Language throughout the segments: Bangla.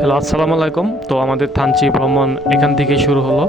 হ্যালো, আসসালামু আলাইকুম। তো আমাদের থানচি ভ্রমণ এখান থেকে শুরু হলো।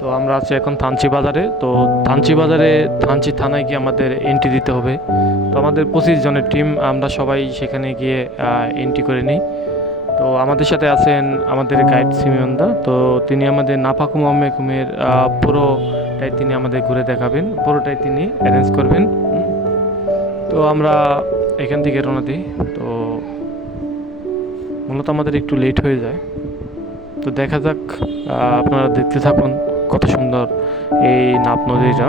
তো আমরা আছি এখন থানচি বাজারে। তো থানচি বাজারে, থানচি থানায় গিয়ে আমাদের এন্ট্রি দিতে হবে। তো আমাদের পঁচিশ জনের টিম আমরা সবাই সেখানে গিয়ে এন্ট্রি করে নিই। তো আমাদের সাথে আছেন আমাদের গাইড সিমিয়ন্দা তো তিনি আমাদের নাফাকুম মেকুমের পুরোটাই তিনি আমাদের ঘুরে দেখাবেন। পুরোটাই তিনি অ্যারেঞ্জ করবেন। তো আমরা এখান থেকে রওনা দিই। তো মূলত আমাদের একটু লেট হয়ে যায়। তো দেখা যাক আপনারা দেখতে থাকুন কত সুন্দর এই নাপ নদীটা।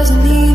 thousand years.